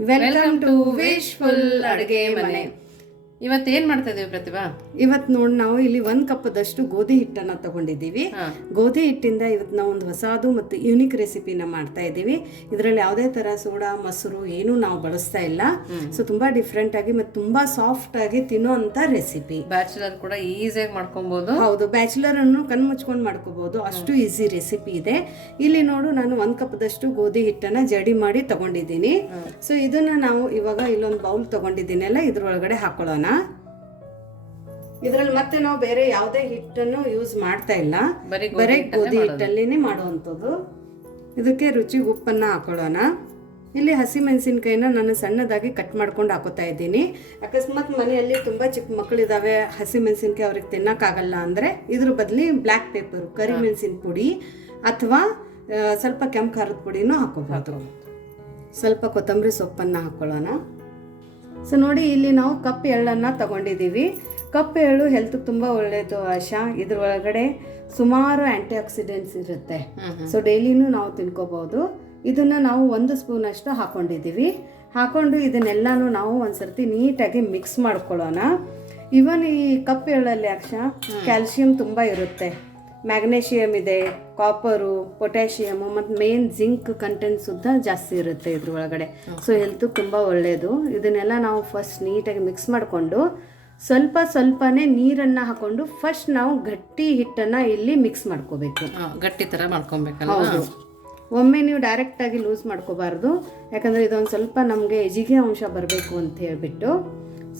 Welcome to wishful ಅಡುಗೆ ಮನೆ ಇವತ್ತೇನ್ ಮಾಡ್ತಾ ಇದೀವಿ ಪ್ರತಿಭಾ? ಇವತ್ತು ನೋಡಿ ನಾವು ಇಲ್ಲಿ ಒಂದು ಕಪ್ಪದಷ್ಟು ಗೋಧಿ ಹಿಟ್ಟನ್ನ ತಗೊಂಡಿದ್ದೀವಿ. ಗೋಧಿ ಹಿಟ್ಟಿಂದ ಇವತ್ತು ನಾವು ಒಂದು ಹೊಸದು ಮತ್ತು ಯೂನಿಕ್ ರೆಸಿಪಿನ ಮಾಡ್ತಾ ಇದ್ದೀವಿ. ಇದರಲ್ಲಿ ಯಾವುದೇ ತರ ಸೋಡಾ ಮೊಸರು ಏನು ನಾವು ಬಳಸ್ತಾ ಇಲ್ಲ. ಸೊ ತುಂಬಾ ಡಿಫ್ರೆಂಟ್ ಆಗಿ ಮತ್ತೆ ತುಂಬಾ ಸಾಫ್ಟ್ ಆಗಿ ತಿನ್ನೋಂಥ ರೆಸಿಪಿ ಬ್ಯಾಚುಲರ್ ಕೂಡ ಈಸಿಯಾಗಿ ಮಾಡ್ಕೊಬಹುದು ಹೌದು ಬ್ಯಾಚುಲರ್ ಅನ್ನು ಕಣ್ ಮುಚ್ಕೊಂಡ್ ಮಾಡ್ಕೋಬಹುದು ಅಷ್ಟು ಈಸಿ ರೆಸಿಪಿ ಇದೆ. ಇಲ್ಲಿ ನೋಡು ನಾನು ಒಂದ್ ಕಪ್ದಷ್ಟು ಗೋಧಿ ಹಿಟ್ಟನ್ನ ಜಡಿ ಮಾಡಿ ತಗೊಂಡಿದ್ದೀನಿ. ಸೊ ಇದನ್ನ ನಾವು ಇವಾಗ ಇಲ್ಲೊಂದು ಬೌಲ್ ತಗೊಂಡಿದ್ದೀನಲ್ಲ ಇದ್ರೊಳಗಡೆ ಹಾಕೊಳ್ಳೋಣ. ಇದ್ರಲ್ಲಿ ಮತ್ತೆ ನಾವು ಬೇರೆ ಯಾವುದೇ ಹಿಟ್ಟನ್ನು ಯೂಸ್ ಮಾಡ್ತಾ ಇಲ್ಲ. ಬರೀ ಗೋಧಿ ಹಿಟ್ಟಲ್ಲಿನೇ ಮಾಡುವಂಥದ್ದು. ಇದಕ್ಕೆ ರುಚಿ ಉಪ್ಪನ್ನ ಹಾಕೊಳ್ಳೋಣ. ಇಲ್ಲಿ ಹಸಿ ಮೆಣಸಿನ್ಕಾಯಿನ ನಾನು ಸಣ್ಣದಾಗಿ ಕಟ್ ಮಾಡ್ಕೊಂಡು ಹಾಕೋತಾ ಇದ್ದೀನಿ. ಅಕಸ್ಮಾತ್ ಮನೆಯಲ್ಲಿ ತುಂಬ ಚಿಕ್ಕ ಮಕ್ಕಳಿದಾವೆ. ಹಸಿ ಮೆಣಸಿನ್ಕಾಯಿ ಅವ್ರಿಗೆ ತಿನ್ನೋಕ್ಕಾಗಲ್ಲ ಅಂದರೆ ಇದ್ರ ಬದಲಿ ಬ್ಲ್ಯಾಕ್ ಪೇಪರ್ ಕರಿ ಮೆಣಸಿನ ಪುಡಿ ಅಥವಾ ಸ್ವಲ್ಪ ಕೆಂಪು ಖಾರದ ಪುಡಿನೂ ಹಾಕೋಬಹುದು. ಸ್ವಲ್ಪ ಕೊತ್ತಂಬರಿ ಸೊಪ್ಪನ್ನು ಹಾಕೊಳ್ಳೋಣ. ಸೊ ನೋಡಿ ಇಲ್ಲಿ ನಾವು ಕಪ್ ಎಳ್ಳನ್ನು ತಗೊಂಡಿದ್ದೀವಿ. ಕಪ್ ಎಳ್ಳು ಹೆಲ್ತ್ ತುಂಬ ಒಳ್ಳೆಯದು ಆಶಾ. ಇದ್ರ ಒಳಗಡೆ ಸುಮಾರು ಆ್ಯಂಟಿ ಆಕ್ಸಿಡೆಂಟ್ಸ್ ಇರುತ್ತೆ ಸೊ ಡೈಲಿನೂ ನಾವು ತಿನ್ಕೋಬಹುದು. ಇದನ್ನು ನಾವು ಒಂದು ಸ್ಪೂನ್ ಅಷ್ಟು ಹಾಕೊಂಡಿದ್ದೀವಿ. ಹಾಕೊಂಡು ಇದನ್ನೆಲ್ಲನೂ ನಾವು ಒಂದ್ಸರ್ತಿ ನೀಟಾಗಿ ಮಿಕ್ಸ್ ಮಾಡ್ಕೊಳ್ಳೋಣ. ಇವನ್ ಈ ಕಪ್ ಎಳ್ಳಲ್ಲಿ ಅಕ್ಷ ಕ್ಯಾಲ್ಸಿಯಂ ತುಂಬ ಇರುತ್ತೆ. ಮ್ಯಾಗ್ನೇಷಿಯಮ್ ಇದೆ ಕಾಪರು ಪೊಟ್ಯಾಷಿಯಮು ಮತ್ತು ಮೇನ್ ಜಿಂಕ್ ಕಂಟೆಂಟ್ ಸುದ್ದ ಜಾಸ್ತಿ ಇರುತ್ತೆ ಇದ್ರ ಒಳಗಡೆ ಸೊ ಹೆಲ್ತು ತುಂಬ ಒಳ್ಳೆಯದು ಇದನ್ನೆಲ್ಲ ನಾವು ಫಸ್ಟ್ ನೀಟಾಗಿ ಮಿಕ್ಸ್ ಮಾಡಿಕೊಂಡು ಸ್ವಲ್ಪ ಸ್ವಲ್ಪನೇ ನೀರನ್ನು ಹಾಕೊಂಡು ಫಸ್ಟ್ ನಾವು ಗಟ್ಟಿ ಹಿಟ್ಟನ್ನು ಇಲ್ಲಿ ಮಿಕ್ಸ್ ಮಾಡ್ಕೋಬೇಕು. ಗಟ್ಟಿ ತರ ಮಾಡ್ಕೊಬೇಕಲ್ಲ ಹೌದು. ಒಮ್ಮೆ ನೀವು ಡೈರೆಕ್ಟಾಗಿ ಲೂಸ್ ಮಾಡ್ಕೋಬಾರ್ದು. ಯಾಕಂದರೆ ಇದೊಂದು ಸ್ವಲ್ಪ ನಮಗೆ ಎಜಿಗೆ ಅಂಶ ಬರಬೇಕು ಅಂತ ಹೇಳ್ಬಿಟ್ಟು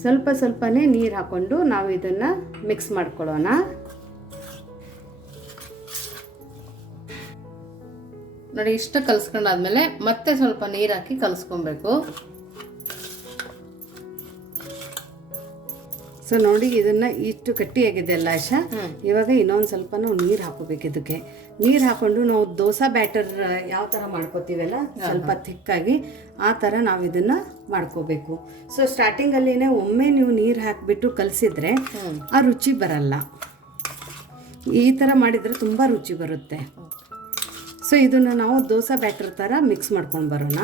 ಸ್ವಲ್ಪ ಸ್ವಲ್ಪನೇ ನೀರು ಹಾಕೊಂಡು ನಾವು ಇದನ್ನು ಮಿಕ್ಸ್ ಮಾಡ್ಕೊಳ್ಳೋಣ. ನೋಡಿ ಇಷ್ಟು ಕಲ್ಸ್ಕೊಂಡಾದ್ಮೇಲೆ ಮತ್ತೆ ಸ್ವಲ್ಪ ನೀರು ಹಾಕಿ ಕಲಿಸ್ಕೊಬೇಕು. ಸೊ ನೋಡಿ ಇದನ್ನ ಇಷ್ಟು ಗಟ್ಟಿಯಾಗಿದೆ ಅಲ್ಲ ಆಶಾ? ಇವಾಗ ಇನ್ನೊಂದು ಸ್ವಲ್ಪ ನಾವು ನೀರು ಹಾಕೋಬೇಕು ಇದಕ್ಕೆ. ನೀರು ಹಾಕೊಂಡು ನಾವು ದೋಸೆ ಬ್ಯಾಟರ್ ಯಾವ ಥರ ಮಾಡ್ಕೋತೀವಲ್ಲ? ಸ್ವಲ್ಪ ಥಿಕ್ಕಾಗಿ ಆ ಥರ ನಾವು ಇದನ್ನ ಮಾಡ್ಕೋಬೇಕು. ಸೊ ಸ್ಟಾರ್ಟಿಂಗಲ್ಲಿನೇ ಒಮ್ಮೆ ನೀವು ನೀರು ಹಾಕಿಬಿಟ್ಟು ಕಲಸಿದ್ರೆ ಆ ರುಚಿ ಬರಲ್ಲ. ಈ ಥರ ಮಾಡಿದರೆ ತುಂಬ ರುಚಿ ಬರುತ್ತೆ. ಸೊ ಇದನ್ನು ನಾವು ದೋಸೆ ಬ್ಯಾಟರ್ ಥರ ಮಿಕ್ಸ್ ಮಾಡ್ಕೊಂಡು ಬರೋಣ.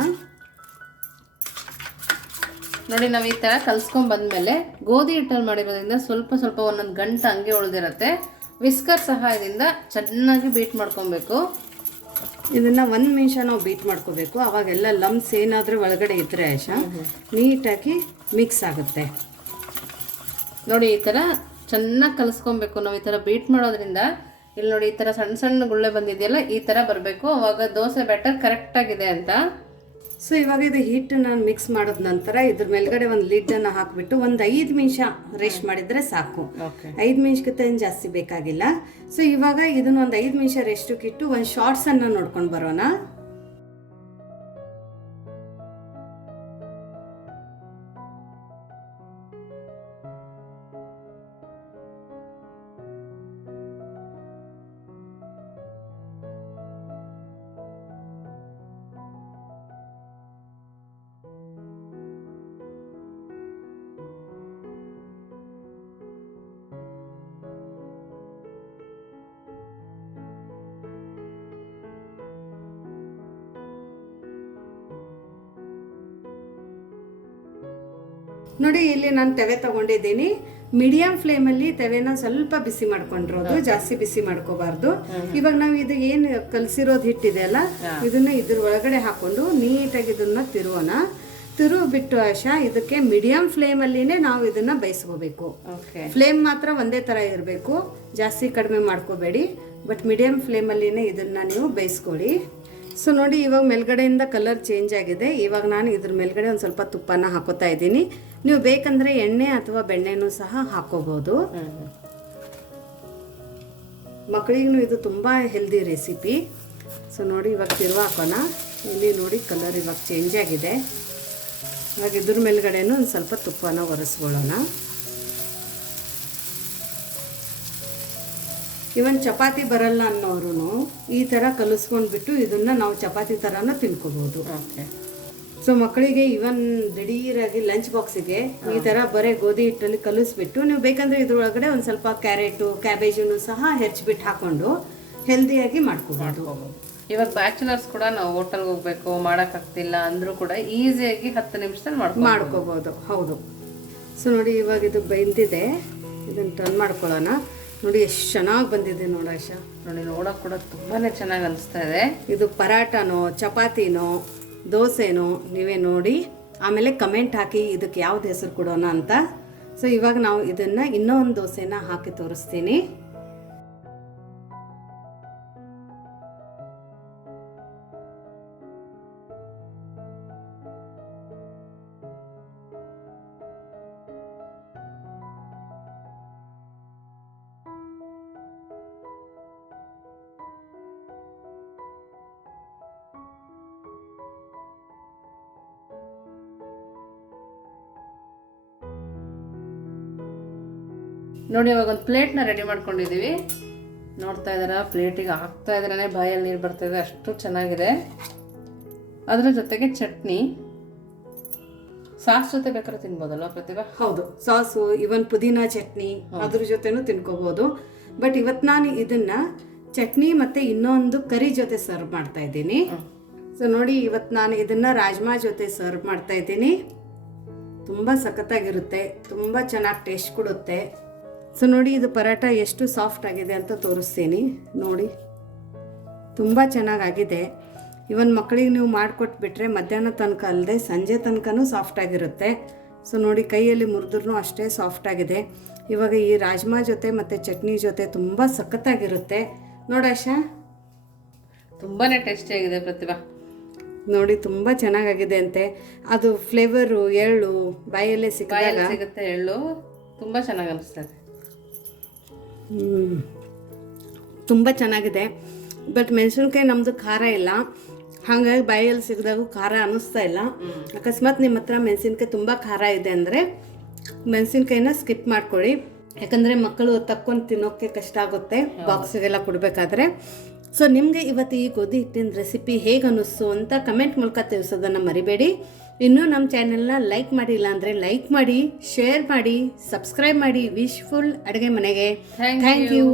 ನೋಡಿ ನಾವು ಈ ಥರ ಕಲ್ಸ್ಕೊಂಡ್ ಬಂದ್ಮೇಲೆ ಗೋಧಿ ಹಿಟ್ಟಲ್ಲಿ ಮಾಡಿರೋದ್ರಿಂದ ಸ್ವಲ್ಪ ಸ್ವಲ್ಪ ಒಂದೊಂದು ಗಂಟೆ ಹಂಗೆ ಉಳಿದಿರುತ್ತೆ. ವಿಸ್ಕರ್ ಸಹಾಯದಿಂದ ಚೆನ್ನಾಗಿ ಬೀಟ್ ಮಾಡ್ಕೊಬೇಕು. ಇದನ್ನು ಒಂದು ನಿಮಿಷ ನಾವು ಬೀಟ್ ಮಾಡ್ಕೋಬೇಕು. ಅವಾಗೆಲ್ಲ ಲಮ್ಸ್ ಏನಾದರೂ ಒಳಗಡೆ ಇದ್ದರೆ ಆಶಾ ನೀಟಾಗಿ ಮಿಕ್ಸ್ ಆಗುತ್ತೆ. ನೋಡಿ ಈ ಥರ ಚೆನ್ನಾಗಿ ಕಲಿಸ್ಕೊಬೇಕು. ನಾವು ಈ ಥರ ಬೀಟ್ ಮಾಡೋದ್ರಿಂದ ಇಲ್ಲಿ ನೋಡಿ ಈ ಥರ ಸಣ್ಣ ಸಣ್ಣ ಗುಳ್ಳೆ ಬಂದಿದೆಯಲ್ಲ ಈ ಥರ ಬರಬೇಕು. ಅವಾಗ ದೋಸೆ ಬ್ಯಾಟರ್ ಕರೆಕ್ಟ್ ಆಗಿದೆ ಅಂತ. ಸೊ ಇವಾಗ ಇದು ಹಿಟ್ಟನ್ನು ಮಿಕ್ಸ್ ಮಾಡಿದ ನಂತರ ಇದ್ರ ಮೇಲ್ಗಡೆ ಒಂದು ಲಿಡ್ಡನ್ನು ಹಾಕಿಬಿಟ್ಟು ಒಂದು ಐದು ನಿಮಿಷ ರೆಸ್ಟ್ ಮಾಡಿದರೆ ಸಾಕು. ಓಕೆ ಐದು ನಿಮಿಷಕ್ಕಿಂತ ಏನು ಜಾಸ್ತಿ ಬೇಕಾಗಿಲ್ಲ. ಸೊ ಇವಾಗ ಇದನ್ನ ಒಂದು ಐದು ನಿಮಿಷ ರೆಸ್ಟಿಗೆ ಇಟ್ಟು ಒಂದು ಶಾರ್ಟ್ಸನ್ನು ನೋಡ್ಕೊಂಡು ಬರೋಣ. ನೋಡಿ ಇಲ್ಲಿ ನಾನು ತೆವೆ ತಗೊಂಡಿದ್ದೀನಿ. ಮೀಡಿಯಂ ಫ್ಲೇಮಲ್ಲಿ ತೆವೆನ ಸ್ವಲ್ಪ ಬಿಸಿ ಮಾಡ್ಕೊಂಡಿರೋದು ಜಾಸ್ತಿ ಬಿಸಿ ಮಾಡ್ಕೋಬಾರ್ದು. ಇವಾಗ ನಾವು ಇದು ಏನು ಕಲಸಿರೋದು ಹಿಟ್ಟಿದೆ ಅಲ್ಲ ಇದನ್ನ ಇದ್ರ ಒಳಗಡೆ ಹಾಕೊಂಡು ನೀಟಾಗಿ ಇದನ್ನ ತಿರುವೋಣ. ತಿರು ಬಿಟ್ಟು ಆಶಾ ಇದಕ್ಕೆ ಮೀಡಿಯಂ ಫ್ಲೇಮಲ್ಲಿನೇ ನಾವು ಇದನ್ನ ಬೇಯಿಸ್ಕೋಬೇಕು. ಫ್ಲೇಮ್ ಮಾತ್ರ ಒಂದೇ ತರ ಇರಬೇಕು. ಜಾಸ್ತಿ ಕಡಿಮೆ ಮಾಡ್ಕೋಬೇಡಿ ಬಟ್ ಮೀಡಿಯಂ ಫ್ಲೇಮಲ್ಲಿನೇ ಇದನ್ನ ನೀವು ಬೇಯಿಸ್ಕೊಳ್ಳಿ. ಸೊ ನೋಡಿ, ಇವಾಗ ಮೇಲ್ಗಡೆಯಿಂದ ಕಲರ್ ಚೇಂಜ್ ಆಗಿದೆ. ಇವಾಗ ನಾನು ಇದ್ರ ಮೇಲ್ಗಡೆ ಒಂದು ಸ್ವಲ್ಪ ತುಪ್ಪನ ಹಾಕೋತಾ ಇದ್ದೀನಿ. ನೀವು ಬೇಕಂದ್ರೆ ಎಣ್ಣೆ ಅಥವಾ ಬೆಣ್ಣೆನೂ ಸಹ ಹಾಕೋಬಹುದು ಮಕ್ಕಳಿಗೂ ಇದು ತುಂಬ ಹೆಲ್ದಿ ರೆಸಿಪಿ ಸೊ ನೋಡಿ, ಇವಾಗ ತಿರುವ ಹಾಕೋಣ. ಇಲ್ಲಿ ನೋಡಿ ಕಲರ್ ಇವಾಗ ಚೇಂಜ್ ಆಗಿದೆ. ಇವಾಗ ಇದ್ರ ಮೇಲ್ಗಡೆನೂ ಒಂದು ಸ್ವಲ್ಪ ತುಪ್ಪನ ಒರೆಸ್ಕೊಳ್ಳೋಣ. ಇವನ್ ಚಪಾತಿ ಬರಲ್ಲ ಅನ್ನೋರು ಈ ಥರ ಕಲಿಸ್ಕೊಂಡ್ಬಿಟ್ಟು ಇದನ್ನ ನಾವು ಚಪಾತಿ ಥರನೂ ತಿನ್ಕೋಬೋದು. ಓಕೆ ಸೊ ಮಕ್ಕಳಿಗೆ ಇವನ್ ದಿಢೀರಾಗಿ ಲಂಚ್ ಬಾಕ್ಸಿಗೆ ಈ ಥರ ಬರೀ ಗೋಧಿ ಹಿಟ್ಟಲ್ಲಿ ಕಲಸ್ಬಿಟ್ಟು ನೀವು ಬೇಕಂದ್ರೆ ಇದ್ರೊಳಗಡೆ ಒಂದು ಸ್ವಲ್ಪ ಕ್ಯಾರೆಟು ಕ್ಯಾಬೇಜನ್ನು ಸಹ ಹೆಚ್ಚಿಬಿಟ್ಟು ಹಾಕೊಂಡು ಹೆಲ್ದಿಯಾಗಿ ಮಾಡ್ಕೋಬೋದು. ಇವಾಗ ಬ್ಯಾಚುಲರ್ಸ್ ಕೂಡ ನಾವು ಹೋಟೆಲ್ಗೆ ಹೋಗ್ಬೇಕು ಮಾಡೋಕ್ಕಾಗ್ತಿಲ್ಲ ಅಂದ್ರೂ ಕೂಡ ಈಸಿಯಾಗಿ ಹತ್ತು ನಿಮಿಷದಲ್ಲಿ ಮಾಡ್ಕೊ ಮಾಡ್ಕೋಬೋದು. ಹೌದು. ಸೊ ನೋಡಿ ಇವಾಗ ಇದು ಬೆಂದಿದೆ. ಇದನ್ನು ಟರ್ನ್ ಮಾಡ್ಕೊಳ್ಳೋಣ. ನೋಡಿ ಎಷ್ಟು ಚೆನ್ನಾಗಿ ಬಂದಿದೆ ನೋಡ ಆಶಾ ನೋಡಿ ನೋಡೋಕೆ ಕೂಡ ತುಂಬಾನೇ ಚೆನ್ನಾಗಿ ಅನಿಸ್ತಾ ಇದೆ. ಇದು ಪರಾಟನೋ ಚಪಾತಿನೋ ದೋಸೆನೋ ನೀವೇ ನೋಡಿ. ಆಮೇಲೆ ಕಮೆಂಟ್ ಹಾಕಿ ಇದಕ್ಕೆ ಯಾವ್ದು ಹೆಸರು ಕೊಡೋಣ ಅಂತ. ಸೊ ಇವಾಗ ನಾವು ಇದನ್ನು ಇನ್ನೊಂದು ಒಂದು ದೋಸೆನ ಹಾಕಿ ತೋರಿಸ್ತೀನಿ. ನೋಡಿ ಇವಾಗ ಒಂದು ಪ್ಲೇಟ್ನ ರೆಡಿ ಮಾಡ್ಕೊಂಡಿದ್ದೀವಿ. ನೋಡ್ತಾ ಇದ್ದಾರಾ ಪ್ಲೇಟಿಗೆ ಹಾಕ್ತಾ ಇದ್ರೇ ಬಾಯಲ್ಲಿ ನೀರು ಬರ್ತಾಯಿದೆ ಇದೆ ಅಷ್ಟು ಚೆನ್ನಾಗಿದೆ. ಅದರ ಜೊತೆಗೆ ಚಟ್ನಿ. ಸಾಸ್ ಜೊತೆ ಬೇಕಾದ್ರೆ ತಿನ್ಬೋದಲ್ವಾ ಪ್ರತಿಭಾ? ಹೌದು ಸಾಸು ಇವನ್ ಪುದೀನ ಚಟ್ನಿ ಅದ್ರ ಜೊತೆನೂ ತಿನ್ಕೋಬಹುದು ಬಟ್ ಇವತ್ತು ನಾನು ಇದನ್ನ ಚಟ್ನಿ ಮತ್ತೆ ಇನ್ನೊಂದು ಕರಿ ಜೊತೆ ಸರ್ವ್ ಮಾಡ್ತಾ ಇದ್ದೀನಿ. ಸೊ ನೋಡಿ ಇವತ್ತು ನಾನು ಇದನ್ನ ರಾಜ್ಮಾ ಜೊತೆ ಸರ್ವ್ ಮಾಡ್ತಾ ಇದ್ದೀನಿ. ತುಂಬ ಸಖತ್ತಾಗಿರುತ್ತೆ ತುಂಬ ಚೆನ್ನಾಗಿ ಟೇಸ್ಟ್ ಕೊಡುತ್ತೆ. ಸೊ ನೋಡಿ ಇದು ಪರಾಟ ಎಷ್ಟು ಸಾಫ್ಟ್ ಆಗಿದೆ ಅಂತ ತೋರಿಸ್ತೀನಿ. ನೋಡಿ ತುಂಬ ಚೆನ್ನಾಗಾಗಿದೆ. ಇವನ್ ಮಕ್ಕಳಿಗೆ ನೀವು ಮಾಡಿಕೊಟ್ಬಿಟ್ರೆ ಮಧ್ಯಾಹ್ನ ತನಕ ಅಲ್ಲದೆ ಸಂಜೆ ತನಕನೂ ಸಾಫ್ಟಾಗಿರುತ್ತೆ ಸೊ ನೋಡಿ ಕೈಯಲ್ಲಿ ಮುರಿದ್ರೂ ಅಷ್ಟೇ ಸಾಫ್ಟಾಗಿದೆ ಇವಾಗ ಈ ರಾಜ್ಮಾ ಜೊತೆ ಮತ್ತು ಚಟ್ನಿ ಜೊತೆ ತುಂಬ ಸಖತ್ತಾಗಿರುತ್ತೆ. ನೋಡಾಶಾ ತುಂಬಾ ಟೇಸ್ಟಿಯಾಗಿದೆ ಪ್ರತಿಭಾ. ನೋಡಿ ತುಂಬ ಚೆನ್ನಾಗಾಗಿದೆ ಅಂತೆ. ಅದು ಫ್ಲೇವರು ಎಳ್ಳು ಬಾಯಲ್ಲೇ ಸಿಗುತ್ತೆ ಎಳ್ಳು. ತುಂಬಾ ಚೆನ್ನಾಗಿ ಅನಿಸ್ತದೆ. ತುಂಬ ಚೆನ್ನಾಗಿದೆ. ಬಟ್ ಮೆಣಸಿನ್ಕಾಯಿ ನಮ್ಮದು ಖಾರ ಇಲ್ಲ. ಹಾಗಾಗಿ ಬಾಯಲ್ಲಿ ಸಿಗದಾಗೂ ಖಾರ ಅನ್ನಿಸ್ತಾ ಇಲ್ಲ. ಅಕಸ್ಮಾತ್ ನಿಮ್ಮ ಹತ್ರ ಮೆಣಸಿನ್ಕಾಯಿ ತುಂಬ ಖಾರ ಇದೆ ಅಂದರೆ ಮೆಣಸಿನ್ಕಾಯಿನ ಸ್ಕಿಪ್ ಮಾಡ್ಕೊಳ್ಳಿ. ಯಾಕಂದರೆ ಮಕ್ಕಳು ತಕ್ಕೊಂಡು ತಿನ್ನೋಕ್ಕೆ ಕಷ್ಟ ಆಗುತ್ತೆ. ಬಾಕ್ಸಿಗೆಲ್ಲ ಕೊಡಬೇಕಾದ್ರೆ. ಸೊ ನಿಮಗೆ ಇವತ್ತು ಈ ಗೋಧಿ ಹಿಟ್ಟಿನ ರೆಸಿಪಿ ಹೇಗೆ ಅನ್ನಿಸ್ತು ಅಂತ ಕಮೆಂಟ್ ಮೂಲಕ ತಿಳಿಸೋದನ್ನು ಮರಿಬೇಡಿ. ಇನ್ನೂ ನಮ್ಮ ಚಾನೆಲ್ನ ಲೈಕ್ ಮಾಡಿಲ್ಲ ಅಂದರೆ ಲೈಕ್ ಮಾಡಿ ಶೇರ್ ಮಾಡಿ ಸಬ್ಸ್ಕ್ರೈಬ್ ಮಾಡಿ ವಿಶ್ಫುಲ್ ಅಡುಗೆ ಮನೆಗೆ. Thank you